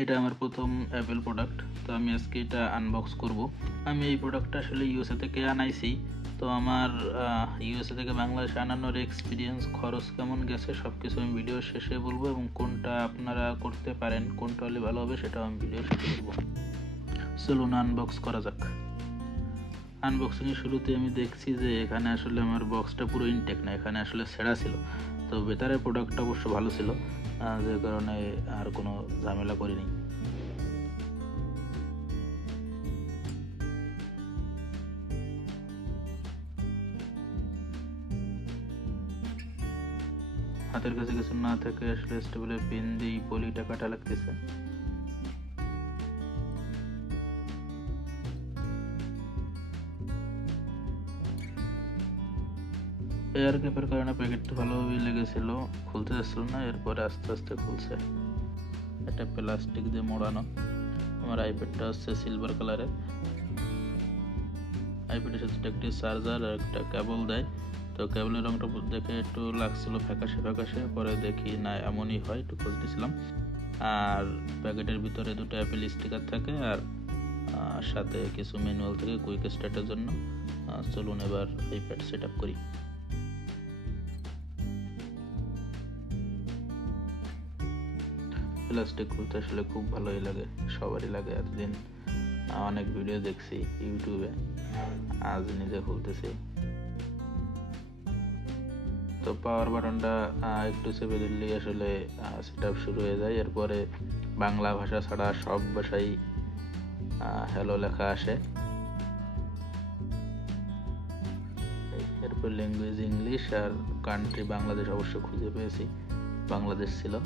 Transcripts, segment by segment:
এটা আমার প্রথম অ্যাপেল প্রোডাক্ট। তো আমি আজকে এটা আনবক্স করব। আমি এই প্রোডাক্টটা আসলে ইউএসএ থেকে আনাইছি। তো আমার ইউএসএ থেকে বাংলাদেশে আনানোর এক্সপিরিয়েন্স, খরচ কেমন গেছে সব কিছু আমি ভিডিও শেষে বলবো, এবং কোনটা আপনারা করতে পারেন, কোনটা হলে ভালো হবে সেটাও আমি ভিডিও শেষে বলবো। চলুন আনবক্স করা যাক। আনবক্সিংয়ের শুরুতে আমি দেখছি যে এখানে আসলে আমার বক্সটা পুরো ইনটেক না, এখানে আসলে ছেঁড়া ছিল। তো ভেতরের প্রোডাক্টটা অবশ্য ভালো ছিল, যে কারণে আর কোনো ঝামেলা করিনি। হাতের কাছে কিছু না থাকে আসলে স্টেবলের পিন দিয়ে পলিটা কাটা লাগতেছে। এয়ার গ্যাপের কারণে প্যাকেটটা ভালোভাবেই লেগেছিল, খুলতে যাচ্ছিল না, এরপরে আস্তে আস্তে খুলছে। এটা প্লাস্টিক দিয়ে মোড়ানো। আমার আইপ্যাডটা হচ্ছে সিলভার কালারের। আইপ্যাডের সাথে একটি চার্জার আর একটা কেবল দেয়। তো কেবলের রংটা দেখে একটু লাগছিল ফ্যাকাশে ফ্যাকাশে, পরে দেখি না এমনই হয়, একটু খোঁজ দিয়েছিলাম। আর প্যাকেটের ভিতরে দুটো অ্যাপেল স্টিকার থাকে, আর সাথে কিছু ম্যানুয়াল থেকে কুইক স্টার্টের জন্য। চলুন এবার আইপ্যাড সেট আপ করি। প্লাস্টিক খুলতে আসলে খুব ভালোই লাগে, সবারই লাগে। এতদিন অনেক ভিডিও দেখছি ইউটিউবে, আজ নিজে খুলতেছি। তো পাওয়ার বাটনটা একটু চেপে দিলেই আসলে সেট আপ শুরু হয়ে যায়। এরপরে বাংলা ভাষা ছাড়া সব ভাষাই হ্যালো লেখা আসে। এরপর ল্যাঙ্গুয়েজ ইংলিশ, আর কান্ট্রি বাংলাদেশ অবশ্য খুঁজে পেয়েছি, বাংলাদেশ ছিল।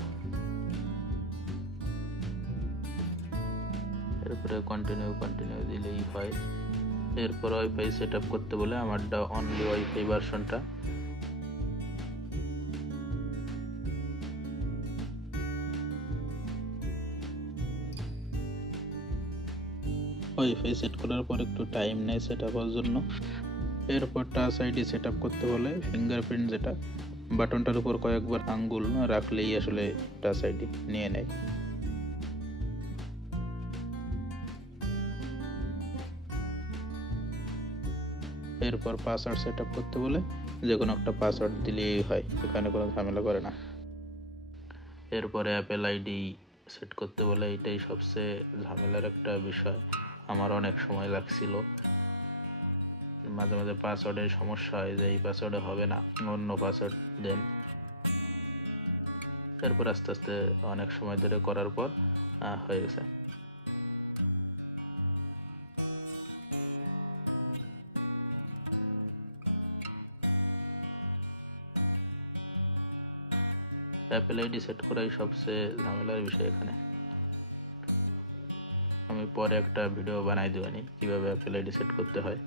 এরপরে কন্টিনিউ দিলেই হয়। এরপর ওয়াইফাই সেট আপ করতে বলে, আমারটা অনলি ওয়াইফাই ভার্সনটা। ওয়াইফাই সেট করার পর একটু টাইম নেয় সেট আপ হওয়ার জন্য। এরপর টাচ আইডি সেট আপ করতে বলে, ফিঙ্গারপ্রিন্ট যেটা, বাটনটার উপর কয়েকবার আঙ্গুল রাখলেই আসলে টাচ আইডি নিয়ে নেয়। এরপর পাসওয়ার্ড সেট আপ করতে বলে, যে কোনো একটা পাসওয়ার্ড দিলেই হয়, এখানে কোনো ঝামেলা করে না। এরপরে অ্যাপেল আইডি সেট করতে বলে, এটাই সবচেয়ে ঝামেলার একটা বিষয়, আমার অনেক সময় লাগছিল। মাঝে মাঝে পাসওয়ার্ডের সমস্যা হয়, যে এই পাসওয়ার্ডে হবে না, অন্য পাসওয়ার্ড দেন। এরপর আস্তে আস্তে অনেক সময় ধরে করার পর হয়ে গেছে। অ্যাপেল আইডি সেট করাই সবচেয়ে ঝামেলার বিষয় এখানে। আমি পরে একটা ভিডিও বানাই দেবানি কিভাবে অ্যাপেল আইডি সেট করতে হয়।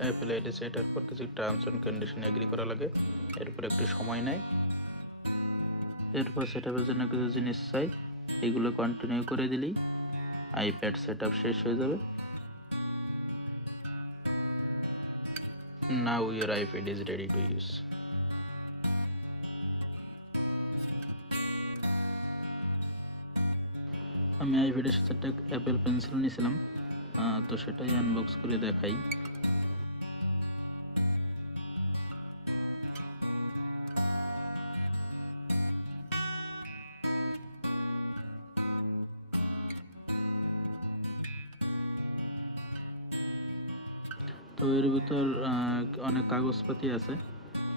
অ্যাপেল আইডি সেট হওয়ার পর কিছু টার্মস অ্যান্ড কন্ডিশন এগ্রি করা লাগে, এরপর একটু সময় নেয়। এরপর সেট আপের জন্য কিছু জিনিস চাই, এগুলো কন্টিনিউ করে দিলেই আইপ্যাড সেট আপ শেষ হয়ে যাবে। Now your iPad is ready to use. আমি আইপ্যাডের সাথে একটা অ্যাপেল পেন্সিল নিয়েছিলাম, তো সেটাই আনবক্স করে দেখাই। তো এর ভিতর অনেক কাগজপাতি আছে,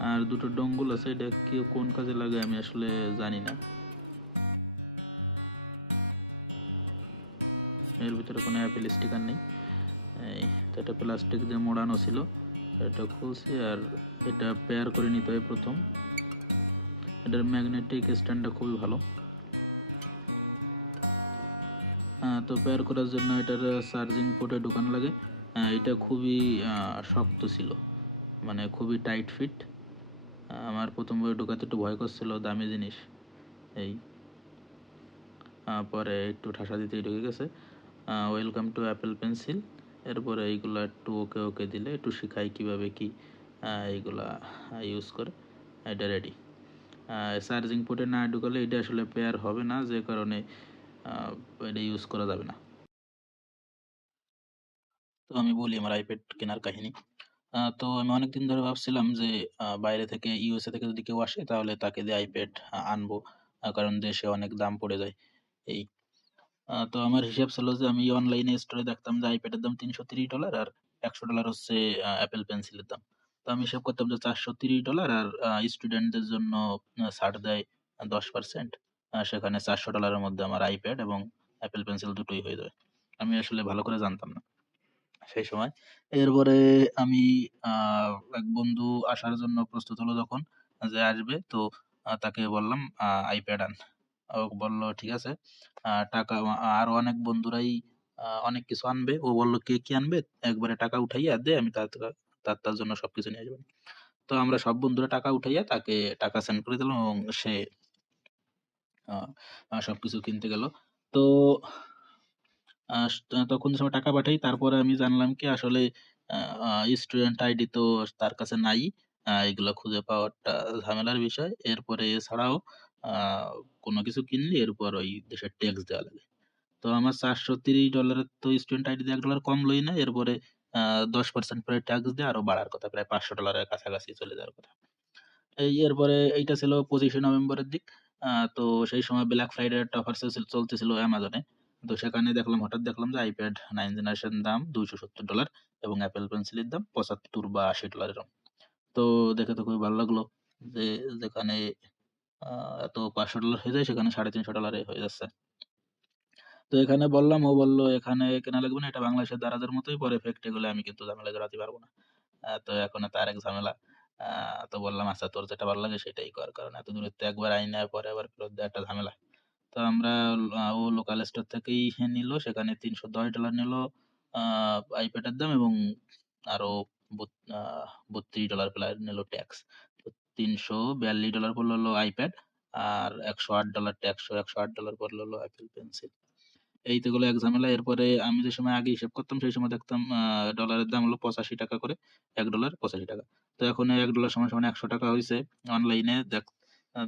আর দুটো ডঙ্গল আছে, এটা কি কোন কাজে লাগে আমি আসলে জানি না। এর ভিতরে কোনো অ্যাপেল স্টিকার নেই। তো এটা প্লাস্টিক দিয়ে মোড়ানো ছিল, এটা খুলছি, আর এটা পেয়ার করে নিতে হয় প্রথম। এটার ম্যাগনেটিক স্ট্যান্ডটা খুবই ভালো। তো পেয়ার করার জন্য এটার চার্জিং পোর্টে ঢোকানো লাগে। এটা খুবই শক্ত ছিল, মানে খুবই টাইট ফিট। আমার প্রথম বই ঢোকাতে একটু ভয় করছিল, দামি জিনিস এই। পরে একটু ঠাসা দিতেই ঢুকে গেছে। Welcome to Apple pencil. এরপরে এইগুলো একটু ওকে দিলে একটু শিখাই কীভাবে কি এইগুলা ইউজ করে এটা রেডি। চার্জিং পোর্টে না ঢুকালে এটা আসলে পেয়ার হবে না, যে কারণে এটা ইউজ করা যাবে না। তো আমি বলি আমার আইপ্যাড কেনার কাহিনী। তো আমি অনেকদিন ধরে ভাবছিলাম যে বাইরে থেকে ইউএসএ থেকে যদি কেউ আসে তাহলে তাকে দিয়ে আইপ্যাড আনবো, কারণ দেশে অনেক দাম পড়ে যায়। এই তো আমার হিসাব ছিল যে আমি অনলাইনে স্টোরে দেখতাম যে আইপ্যাডের দাম $330 আর $100 হচ্ছে অ্যাপেল পেন্সিলের দাম। তো আমি হিসাব করতাম যে $430 আর স্টুডেন্টদের জন্য ছাড় দেয় 10%। সেখানে $400 মধ্যে আমার আইপ্যাড এবং অ্যাপেল পেন্সিল দুটোই হয়ে যাবে। আমি আসলে ভালো করে জানতাম না সেই সময়। এরপরে আমি এক বন্ধু আসার জন্য প্রস্তুত হলো যখন, যে আসবে, তো তাকে বললাম আইপ্যাড আন। ও বলল ঠিক আছে। টাকা আরো অনেক বন্ধুরাই অনেক কিছু আনবে। ও বলল কে কি আনবে একবারে টাকা উঠাইয়া দে, আমি তার জন্য সবকিছু নিয়ে আসবো। তো আমরা সব বন্ধুরা টাকা উঠাইয়া তাকে টাকা সেন্ড করে দিলাম এবং সে আহ, সবকিছু কিনতে গেল। তো তখন যে সময় টাকা পাঠাই তারপরে আমি জানলাম কি আসলে স্টুডেন্ট আইডি তো তার কাছে নাই। এগুলো খুঁজে পাওয়াটা ঝামেলার বিষয়। এরপরে এছাড়াও আহ, কোনো কিছু কিনলে এরপর ওই দেশের ট্যাক্স দেওয়া লাগে। তো আমার $430 তো স্টুডেন্ট আইডি $1 কম লই না। এরপরে 10% করে ট্যাক্স দিয়ে আরো বাড়ার কথা, প্রায় $500 কাছাকাছি চলে যাওয়ার কথা। এরপরে এইটা ছিল 25শে নভেম্বরের দিক। তো সেই সময় ব্ল্যাক ফ্রাইডে একটা অফার চলতেছিল অ্যামাজনে। তো সেখানে হঠাৎ দেখলাম যে আইপ্যাড 9 জেনারেশন দাম $270 এবং অ্যাপেল পেন্সিলের দাম 75 বা $80 এরকম। তো দেখে তো খুবই ভালো লাগলো যে যেখানে এত $500 হয়ে যায় সেখানে $350 হয়ে যাচ্ছে। তো এখানে বললাম, ও বলল এখানে কেনা লাগবে না, এটা বাংলাদেশের দারাজের মতোই পরে ফেক্ট, এগুলো আমি কিন্তু ঝামেলা জড়াতে পারবো না। তো এখন তো আরেক ঝামেলা। তো বললাম আচ্ছা তোর যেটা ভালো লাগে সেটাই কর, কারণ এত দূরের তো একবার আইনা পরে আবার ফেরত দেওয়া একটা ঝামেলা। তো আমরা ও লোকাল স্টোর থেকেই নিল, সেখানে $310 নিল আইপ্যাডের দাম, এবং আরো $32 প্রায় নিল ট্যাক্স। তো $342 পড়লো হলো আইপ্যাড, আর $108 ট্যাক্স, $108 পড়লো হলো অ্যাপেল পেন্সিল। এই তো গেলো এক ঝামেলা। এরপরে আমি যে সময় আগে হিসাব করতাম সেই সময় দেখতাম ডলারের দাম হলো 85 টাকা করে, $1 85 টাকা। তো এখন $1 সমান সমান 100 টাকা হয়েছে। অনলাইনে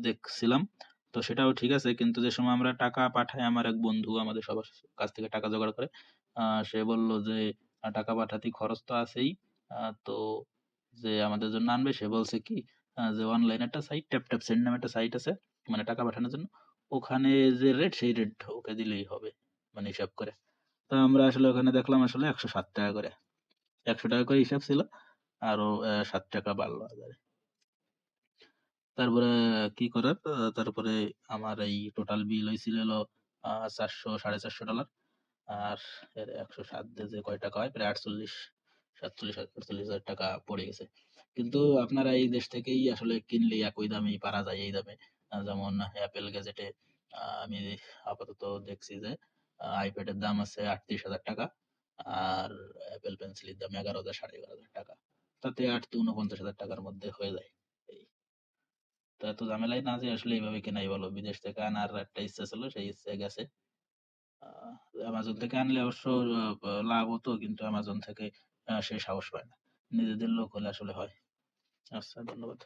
দেখছিলাম। তো সেটাও ঠিক আছে, কিন্তু যে সময় আমরা টাকা পাঠাই, আমার এক বন্ধু আমাদের সবার কাছ থেকে টাকা জোগাড় করে, সে বলল যে টাকা পাঠাতে খরচ তো আছেই। তো যে আমাদের জন্য আনবে সে বলছে কি যে অনলাইন একটা সাইট, ট্যাপ ট্যাপ সেন্ড নামে একটা সাইট আছে, মানে টাকা পাঠানোর জন্য। ওখানে যে রেট সেই রেট ওকে দিলেই হবে, মানে হিসাব করে। তো আমরা আসলে ওখানে দেখলাম আসলে 107 টাকা করে, 100 টাকা করে হিসাব ছিল, আরো 7 টাকা বাড়লো হাজারে। তারপরে কি করার, তারপরে আমার এই টোটাল বিল হয়েছিল হলো 400 সাড়ে 400 ডলার। আর এর 107 দিয়ে যে কয় টাকা হয়, প্রায় 48 পড়ে গেছে। কিন্তু আপনারা এই দেশ থেকেই আসলে কিনলে একই দামে পারা যায় এই দামে। যেমন অ্যাপেল গ্যাজেটে আমি আপাতত দেখছি যে আইপ্যাডের দাম আছে 38,000 টাকা, আর অ্যাপেল পেন্সিলের দাম 11,000 11,500 টাকা। তাতে 49,000 টাকার মধ্যে হয়ে যায়। এই তো এত ঝামেলায় না যে আসলে এইভাবে কেনাই ভালো, বিদেশ থেকে আনার একটা ইচ্ছা ছিল, সেই ইচ্ছা গেছে। আহ, অ্যামাজন থেকে আনলে অবশ্য লাভ হতো, কিন্তু অ্যামাজন থেকে সে সাহস পায় না। নিজেদের লোক হলে আসলে হয়। আচ্ছা, ধন্যবাদ।